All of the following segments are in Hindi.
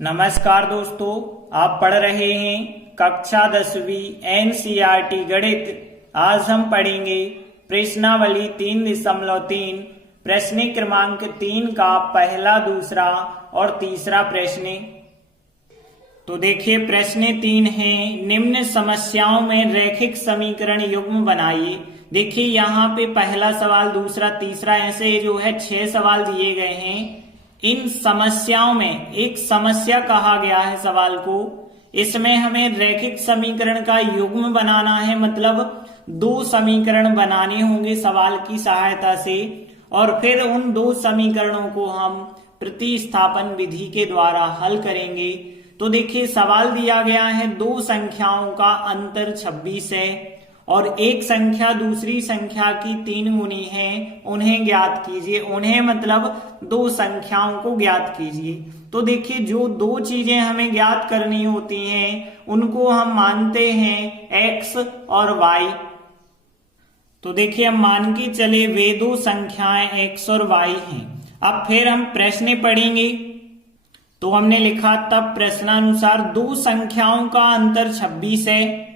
नमस्कार दोस्तों, आप पढ़ रहे हैं कक्षा 10वीं एनसीईआरटी गणित। आज हम पढ़ेंगे प्रश्नावली 3.3 प्रश्न क्रमांक 3 का पहला, दूसरा और तीसरा प्रश्न। तो देखिए प्रश्न 3 है, निम्न समस्याओं में रैखिक समीकरण युग्म बनाइए। देखिए यहाँ पे पहला सवाल, दूसरा, तीसरा, ऐसे जो है 6 सवाल दिए गए हैं। इन समस्याओं में एक समस्या कहा गया है सवाल को, इसमें हमें रैखिक समीकरण का युग्म बनाना है, मतलब 2 समीकरण बनाने होंगे सवाल की सहायता से, और फिर उन 2 समीकरणों को हम प्रतिस्थापन विधि के द्वारा हल करेंगे। तो देखिए सवाल दिया गया है 2 संख्याओं का अंतर 26 है और एक संख्या दूसरी संख्या की 3 गुनी है, उन्हें ज्ञात कीजिए। उन्हें मतलब 2 संख्याओं को ज्ञात कीजिए। तो देखिए जो 2 चीजें हमें ज्ञात करनी होती हैं उनको हम मानते हैं x और y। तो देखिए हम मान के चले वे 2 संख्याएं x और y हैं। अब फिर हम प्रश्न पढ़ेंगे। तो हमने लिखा तब प्रश्नानुसार 2 संख्याओं का अंतर 26 है।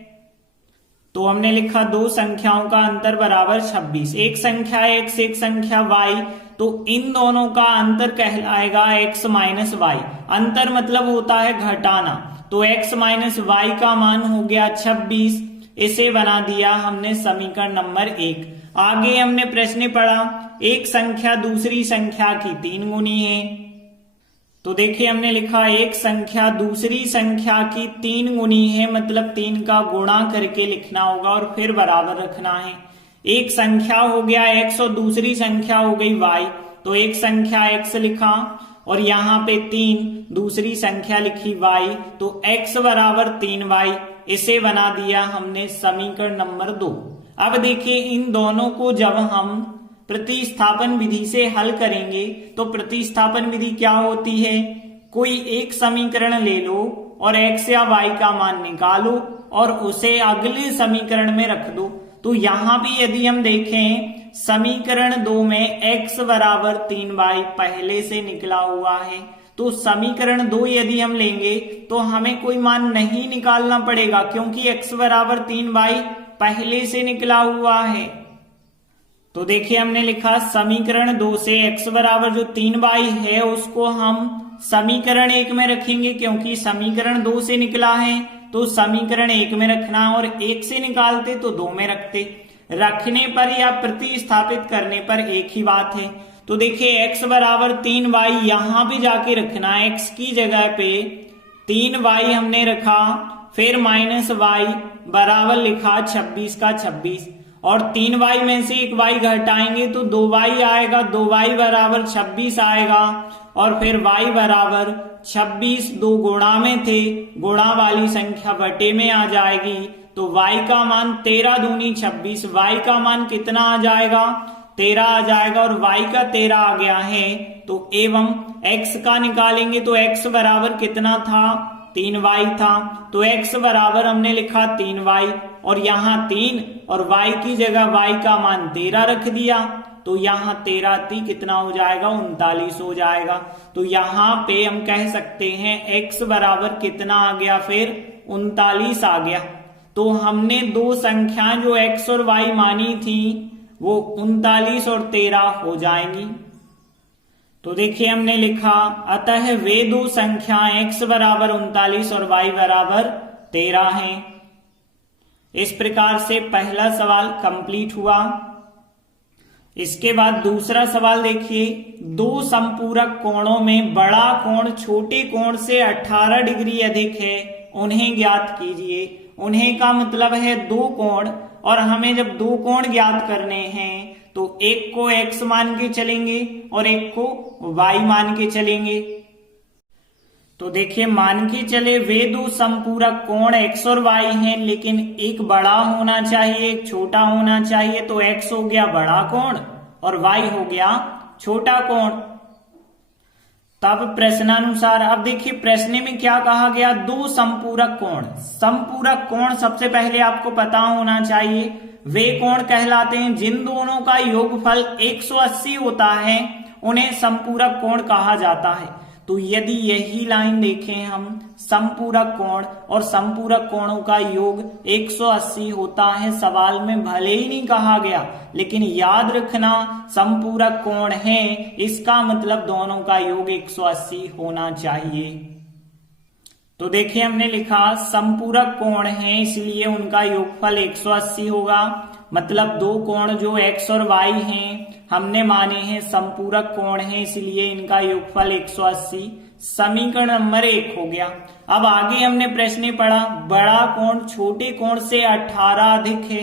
तो हमने लिखा 2 संख्याओं का अंतर बराबर 26। एक संख्या x, एक संख्या y, तो इन दोनों का अंतर कहलाएगा x माइनस वाई। अंतर मतलब होता है घटाना। तो x माइनस वाई का मान हो गया 26। इसे बना दिया हमने समीकरण नंबर 1। आगे हमने प्रश्न पढ़ा, एक संख्या दूसरी संख्या की 3 गुनी है। तो देखिए हमने लिखा एक संख्या दूसरी संख्या की 3 गुनी है, मतलब 3 का गुणा करके लिखना होगा और फिर बराबर रखना है। एक संख्या हो गया x और दूसरी संख्या हो गई y। तो एक संख्या x लिखा और यहाँ पे 3 दूसरी संख्या लिखी y, तो x बराबर 3y। इसे बना दिया हमने समीकरण नंबर 2। अब देखिए इन दोनों को जब हम प्रतिस्थापन विधि से हल करेंगे तो प्रतिस्थापन विधि क्या होती है, कोई एक समीकरण ले लो और x या y का मान निकालो और उसे अगले समीकरण में रख दो। तो यहाँ भी यदि हम देखें समीकरण 2 में x बराबर 3y पहले से निकला हुआ है, तो समीकरण 2 यदि हम लेंगे तो हमें कोई मान नहीं निकालना पड़ेगा क्योंकि x बराबर 3y पहले से निकला हुआ है। तो देखिए हमने लिखा समीकरण 2 से x बराबर जो 3y है उसको हम समीकरण 1 में रखेंगे, क्योंकि समीकरण 2 से निकला है तो समीकरण 1 में रखना, और 1 से निकालते तो 2 में रखते। रखने पर या प्रतिस्थापित करने पर एक ही बात है। तो देखिए x बराबर 3y यहां भी जाके रखना है, x की जगह पे 3y हमने रखा, फिर माइनस y बराबर लिखा 26 का 26, और 3y में से एक y घटाएंगे तो 2y आएगा, 2y बराबर 26 आएगा, और फिर y बराबर 26 2 गुणा में थे, गुणा वाली संख्या बटे में आ जाएगी। तो y का मान 13 दूनी 26, y का मान कितना आ जाएगा 13 आ जाएगा, और y का 13 आ गया है। तो एवं x का निकालेंगे तो x बराबर कितना था 3y था। तो x बराबर हमने लिखा 3y और यहाँ 3 और y की जगह y का मान 13 रख दिया, तो यहाँ 13 3 कितना हो जाएगा 39 हो जाएगा। तो यहाँ पे हम कह सकते हैं x बराबर कितना आ गया, फिर 39 आ गया। तो हमने 2 संख्याएं जो x और y मानी थी वो 39 और 13 हो जाएंगी। तो देखिए हमने लिखा अतः वे 2 संख्याएं x बराबर 39 और y बराबर 13 हैं। इस प्रकार से पहला सवाल कंप्लीट हुआ। इसके बाद दूसरा सवाल देखिए, 2 संपूरक कोणों में बड़ा कोण छोटे कोण से 18 डिग्री अधिक है, उन्हें ज्ञात कीजिए। उन्हें का मतलब है 2 कोण, और हमें जब 2 कोण ज्ञात करने हैं तो एक को x मान के चलेंगे और एक को y मान के चलेंगे। तो देखिए मान के चले वे 2 संपूरक कोण x और y हैं, लेकिन एक बड़ा होना चाहिए एक छोटा होना चाहिए। तो x हो गया बड़ा कोण और y हो गया छोटा कोण। तब प्रश्नानुसार, अब देखिए प्रश्न में क्या कहा गया, 2 संपूरक कोण। संपूरक कोण सबसे पहले आपको पता होना चाहिए, वे कोण कहलाते हैं जिन दोनों का योगफल 180 होता है, उन्हें संपूरक कोण कहा जाता है। तो यदि यही लाइन देखें हम, समपूरक कोण और समपूरक कोणों का योग 180 होता है, सवाल में भले ही नहीं कहा गया, लेकिन याद रखना समपूरक कोण है, इसका मतलब दोनों का योग 180 होना चाहिए। तो देखिए हमने लिखा समपूरक कोण है, इसलिए उनका योगफल 180 होगा। मतलब दो कोण जो x और y हैं हमने माने हैं समपूरक कोण है, इसलिए इनका योगफल 180। समीकरण नंबर 1 हो गया। अब आगे हमने प्रश्न पढ़ा, बड़ा कोण छोटे कोण से 18 अधिक है।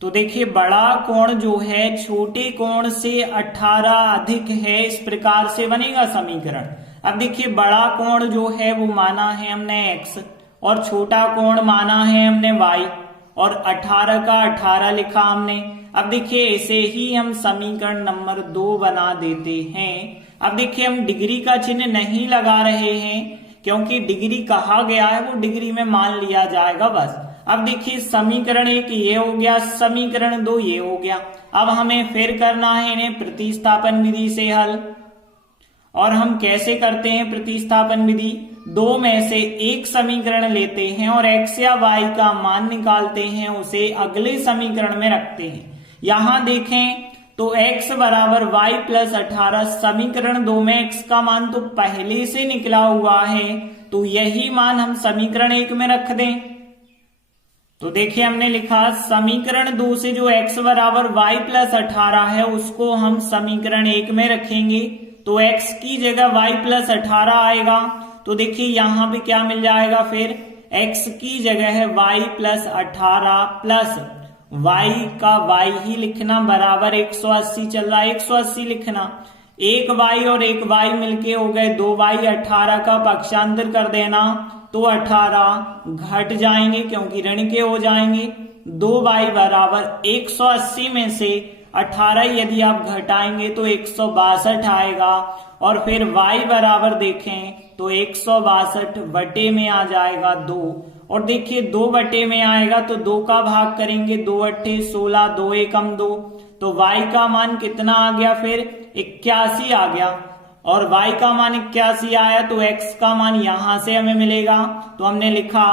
तो देखिए बड़ा कोण जो है छोटे कोण से 18 अधिक है, इस प्रकार से बनेगा समीकरण। अब देखिए बड़ा कोण जो है वो माना है हमने x और छोटा कोण माना है हमने y और 18 का 18 लिखा हमने। अब देखिए ऐसे ही हम समीकरण नंबर 2 बना देते हैं। अब देखिए हम डिग्री का चिन्ह नहीं लगा रहे हैं, क्योंकि डिग्री कहा गया है वो डिग्री में मान लिया जाएगा बस। अब देखिए समीकरण 1 ये हो गया, समीकरण 2 ये हो गया। अब हमें फिर करना है इन्हें प्रतिस्थापन विधि से हल। और हम कैसे करते हैं प्रतिस्थापन विधि? दो में से एक समीकरण लेते हैं और x या y का मान निकालते हैं, उसे अगले समीकरण में रखते हैं। यहां देखें तो x बराबर y प्लस 18, समीकरण 2 में x का मान तो पहले से निकला हुआ है, तो यही मान हम समीकरण 1 में रख दें। तो देखिए हमने लिखा समीकरण 2 से जो x बराबर y प्लस 18 है उसको हम समीकरण 1 में रखेंगे, तो x की जगह y प्लस 18 आएगा। तो देखिए यहां पे क्या मिल जाएगा, फिर x की जगह है y प्लस 18 प्लस y का y ही लिखना बराबर 180 चल रहा है, 180 लिखना। एक y और एक y मिलके हो गए 2y, 18 का पक्षांतर कर देना तो 18 घट जाएंगे क्योंकि ऋण के हो जाएंगे। 2y बराबर 180 में से 18 यदि आप घटाएंगे तो 162 आएगा। और फिर y बराबर देखें तो 162 बटे में आ जाएगा 2, और देखिए 2 बटे में आएगा तो 2 का भाग करेंगे, 2 अट्ठे 16, 2 एकम 2, तो y का मान कितना आ गया, फिर 81 आ गया। और y का मान 81 आया तो x का मान यहां से हमें मिलेगा। तो हमने लिखा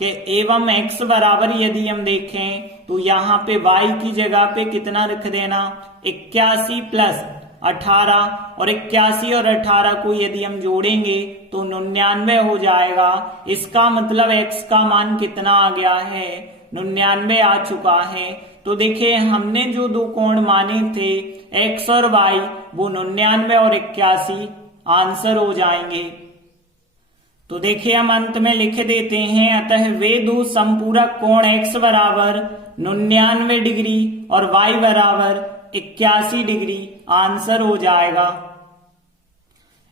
कि एवं x बराबर यदि हम देखें तो यहाँ पे y की जगह पे कितना रख देना, 81 प्लस 18, और 81 और 18 को यदि हम जोड़ेंगे तो 99 हो जाएगा। इसका मतलब x का मान कितना आ गया है, 99 आ चुका है। तो देखिए हमने जो दो कोण माने थे x और y वो 99 और 81 आंसर हो जाएंगे। तो देखिए हम अंत में लिख देते हैं, अतः वे दो संपूरक कोण x बराबर 99 डिग्री और y बराबर 81 डिग्री आंसर हो जाएगा।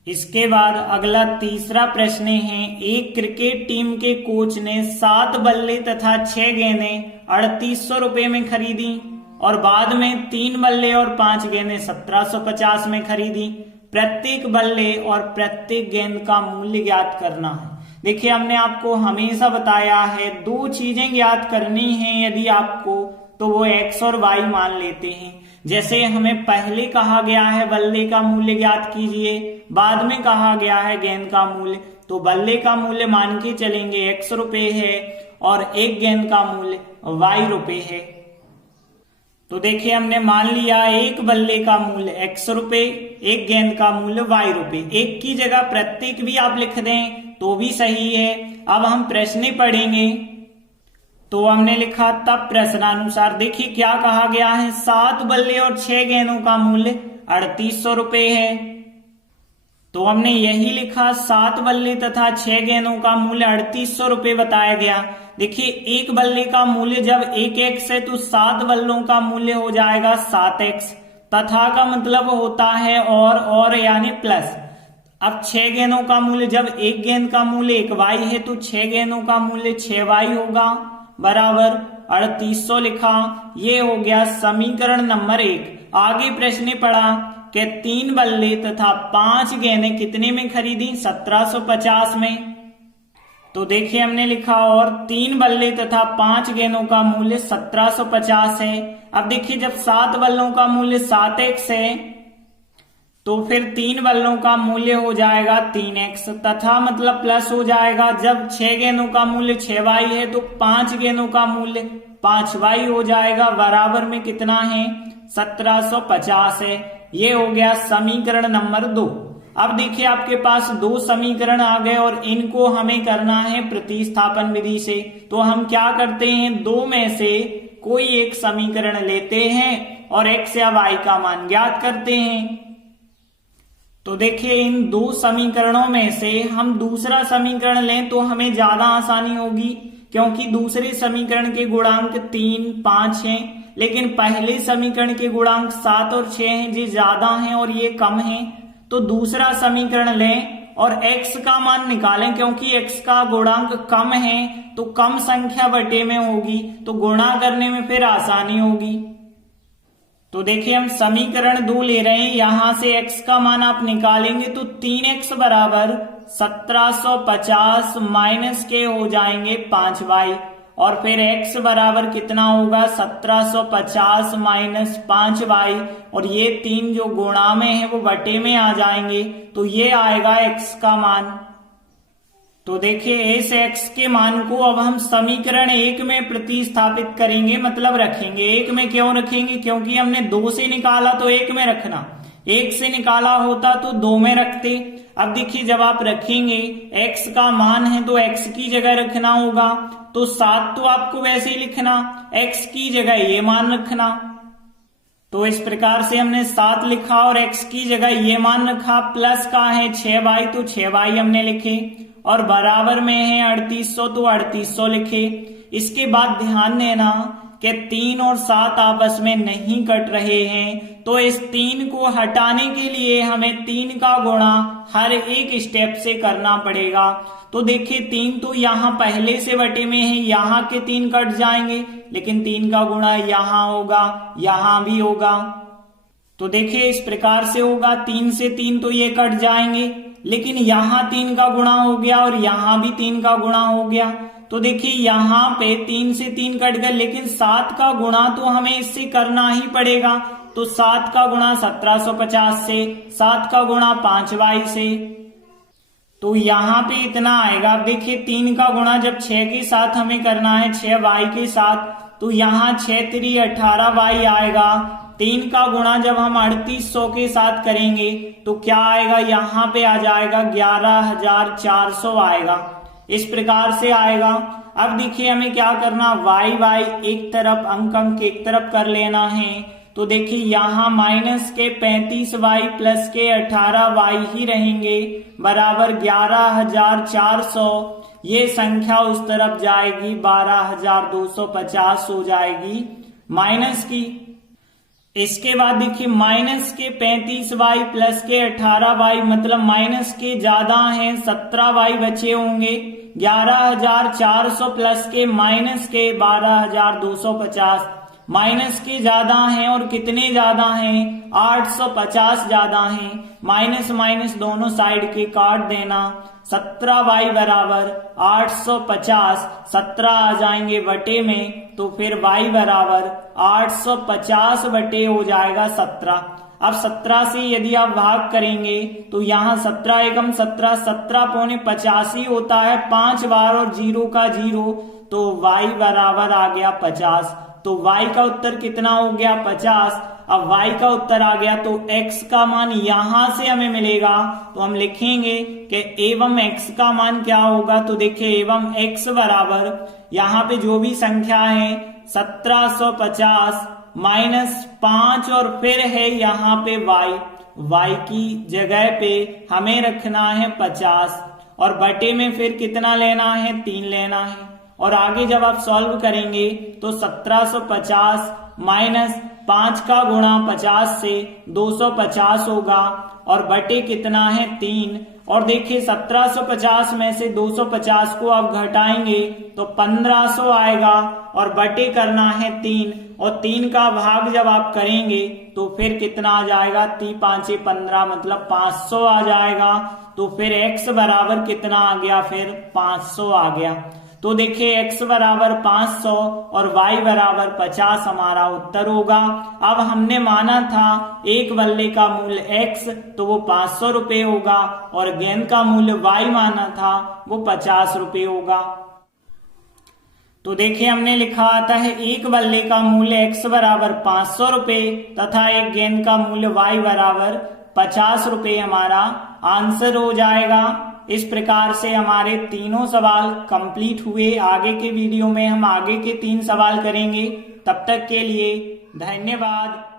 इसके बाद अगला तीसरा प्रश्न है, एक क्रिकेट टीम के कोच ने 7 बल्ले तथा 6 गेंदें 3800 रुपए में खरीदी और बाद में 3 बल्ले और 5 गेंदें 1750 में खरीदी। प्रत्येक बल्ले और प्रत्येक गेंद का मूल्य ज्ञात करना है। देखिए हमने आपको हमेशा बताया है दो चीजें ज्ञात करनी है यदि आपको, तो वो x और y मान लेते हैं। जैसे हमें पहले कहा गया है बल्ले का मूल्य ज्ञात कीजिए, बाद में कहा गया है गेंद का मूल्य, तो बल्ले का मूल्य मान के चलेंगे x रुपए है और एक गेंद का मूल्य y रुपए है। तो देखिए हमने मान लिया एक बल्ले का मूल्य x रुपए, एक गेंद का मूल्य y रुपए। एक की जगह प्रत्येक भी आप लिख दें तो भी सही है। अब हम प्रश्न पढ़ेंगे, तो हमने लिखा तब प्रश्नानुसार देखिए क्या कहा गया है, 7 बल्ले और 6 गेंदों का मूल्य 3800 रुपए है। तो हमने यही लिखा 7 बल्ले तथा 6 गेंदों का मूल्य 3800 रुपए बताया गया। देखिए एक बल्ले का मूल्य जब 1x है तो 7 बल्लों का मूल्य हो जाएगा 7x। तथा का मतलब होता है और यानी प्लस। अब 6 गेंदों का मूल्य जब एक गेंद का मूल्य 1y है तो 6 गेंदों का मूल्य 6y होगा बराबर 3800 लिखा। ये हो गया समीकरण नंबर 1। आगे प्रश्न पढ़ा कि 3 बल्ले तथा 5 गेंदें कितने में खरीदी, 1750 में। तो देखिए हमने लिखा और 3 बल्ले तथा 5 गेंदों का मूल्य 1750 है। अब देखिए जब 7 बल्लों का मूल्य 7x है तो फिर 3 बल्लों का मूल्य हो जाएगा 3x तथा मतलब प्लस हो जाएगा। जब 6 गेंदों का मूल्य 6y है तो 5 गेंदों का मूल्य 5y हो जाएगा। बराबर में कितना है 1750 है। ये हो गया समीकरण नंबर 2। अब देखिए आपके पास 2 समीकरण आ गए और इनको हमें करना है प्रतिस्थापन विधि से। तो हम क्या करते हैं, 2 में से कोई एक समीकरण लेते हैं और x या y का मान ज्ञात करते हैं। तो देखिए इन 2 समीकरणों में से हम दूसरा समीकरण लें तो हमें ज्यादा आसानी होगी, क्योंकि दूसरे समीकरण के गुणांक 3, 5 हैं, लेकिन पहले समीकरण के गुणांक 7 और 6 हैं, जी ज्यादा हैं और ये कम हैं। तो दूसरा समीकरण लें और x का मान निकालें, क्योंकि x का गुणांक कम है तो कम संख्या बटे में होगी, तो गुणा करने में फिर आसानी होगी। तो देखिए हम समीकरण 2 ले रहे हैं, यहां से x का मान आप निकालेंगे तो 3x बराबर 1750 माइनस के हो जाएंगे 5y, और फिर x बराबर कितना होगा 1750 माइनस 5y, और ये 3 जो गुणा में है वो बटे में आ जाएंगे, तो ये आएगा x का मान। तो देखिए इस x के मान को अब हम समीकरण 1 में प्रतिस्थापित करेंगे, मतलब रखेंगे। 1 में क्यों रखेंगे, क्योंकि हमने 2 से निकाला तो 1 में रखना, 1 से निकाला होता तो 2 में रखते। अब देखिए जब आप रखेंगे x का मान है तो x की जगह रखना होगा, तो 7 तो आपको वैसे ही लिखना, x की जगह ये मान रखना। तो इस प्रकार से हमने 7 लिखा और x की जगह ये मान रखा। प्लस का है 6y तो 6y हमने लिखे, और बराबर में है 3800 तो 3800 लिखे। इसके बाद ध्यान देना कि 3 और 7 आपस में नहीं कट रहे हैं, तो इस 3 को हटाने के लिए हमें 3 का गुणा हर एक स्टेप से करना पड़ेगा। तो देखिए 3 तो यहाँ पहले से बटे में है, यहाँ के 3 कट जाएंगे, लेकिन 3 का गुणा यहाँ होगा, यहाँ भी होगा। तो देखिए इस प्रकार से होगा, 3 से 3 तो ये कट जाएंगे, लेकिन यहाँ 3 का गुणा हो गया और यहाँ भी 3 का गुणा हो गया। तो देखिए यहाँ पे 3 से 3 कट गए, लेकिन 7 का गुणा तो हमें इससे करना ही पड़ेगा। तो 7 का गुणा 1750 से, 7 का गुणा 5y से, तो यहाँ पे इतना आएगा। देखिए 3 का गुणा जब 6 के साथ हमें करना है, 6y के साथ, तो यहाँ 6 3 18y आएगा। 3 का गुणा जब हम 3800 के साथ करेंगे तो क्या आएगा, यहाँ पे आ जाएगा 11400 आएगा। इस प्रकार से आएगा। अब देखिए हमें क्या करना, y एक तरफ, अंक एक तरफ कर लेना है। तो देखिए यहाँ माइनस के 35y प्लस के 18y ही रहेंगे, बराबर 11400। ये संख्या उस तरफ जाएगी, 12250 हो जाएगी माइनस की। इसके बाद देखिए माइनस के 35y प्लस के 18y, मतलब माइनस के ज्यादा हैं, 17y बचे होंगे। 11400 प्लस के माइनस के 12250, माइनस के ज्यादा हैं और कितने ज्यादा हैं, 850 ज्यादा हैं। माइनस माइनस दोनों साइड के काट देना। 17y बराबर 850, 17 आ जाएंगे बटे में, तो फिर y बराबर 850 बटे हो जाएगा 17। अब 17 से यदि आप भाग करेंगे तो यहाँ 17 एकम 17, 17 पौने 85 होता है, 5 बार और 0 का 0, तो y बराबर आ गया 50। तो y का उत्तर कितना हो गया 50। अब y का उत्तर आ गया, तो x का मान यहां से हमें मिलेगा, तो हम लिखेंगे कि एवं x का मान क्या होगा। तो देखिए एवं x बराबर, यहाँ पे जो भी संख्या है 1750 माइनस 5 और फिर है यहाँ पे y की जगह पे हमें रखना है 50, और बटे में फिर कितना लेना है, 3 लेना है। और आगे जब आप सॉल्व करेंगे तो 1750 माइनस 5 का गुणा 50 से 250 होगा, और बटे कितना है 3। और देखिए 1750 में से 250 को आप घटाएंगे तो 1500 आएगा, और बटे करना है 3, और 3 का भाग जब आप करेंगे तो फिर कितना आ जाएगा, 3 5 15, मतलब 500 आ जाएगा। तो फिर x बराबर कितना आ गया, फिर 500 आ गया। तो देखिए x बराबर 500 और y बराबर 50 हमारा उत्तर होगा। अब हमने माना था एक बल्ले का मूल्य x तो वो 500 रुपए होगा और गेंद का मूल्य y माना था वो 50 रुपए होगा। तो देखिए हमने लिखा आता है एक बल्ले का मूल्य x बराबर 500 रुपए तथा एक गेंद का मूल्य y बराबर 50 रुपए हमारा आंसर हो जाएगा। इस प्रकार से हमारे तीनों सवाल कंप्लीट हुए। आगे के वीडियो में हम आगे के 3 सवाल करेंगे। तब तक के लिए धन्यवाद।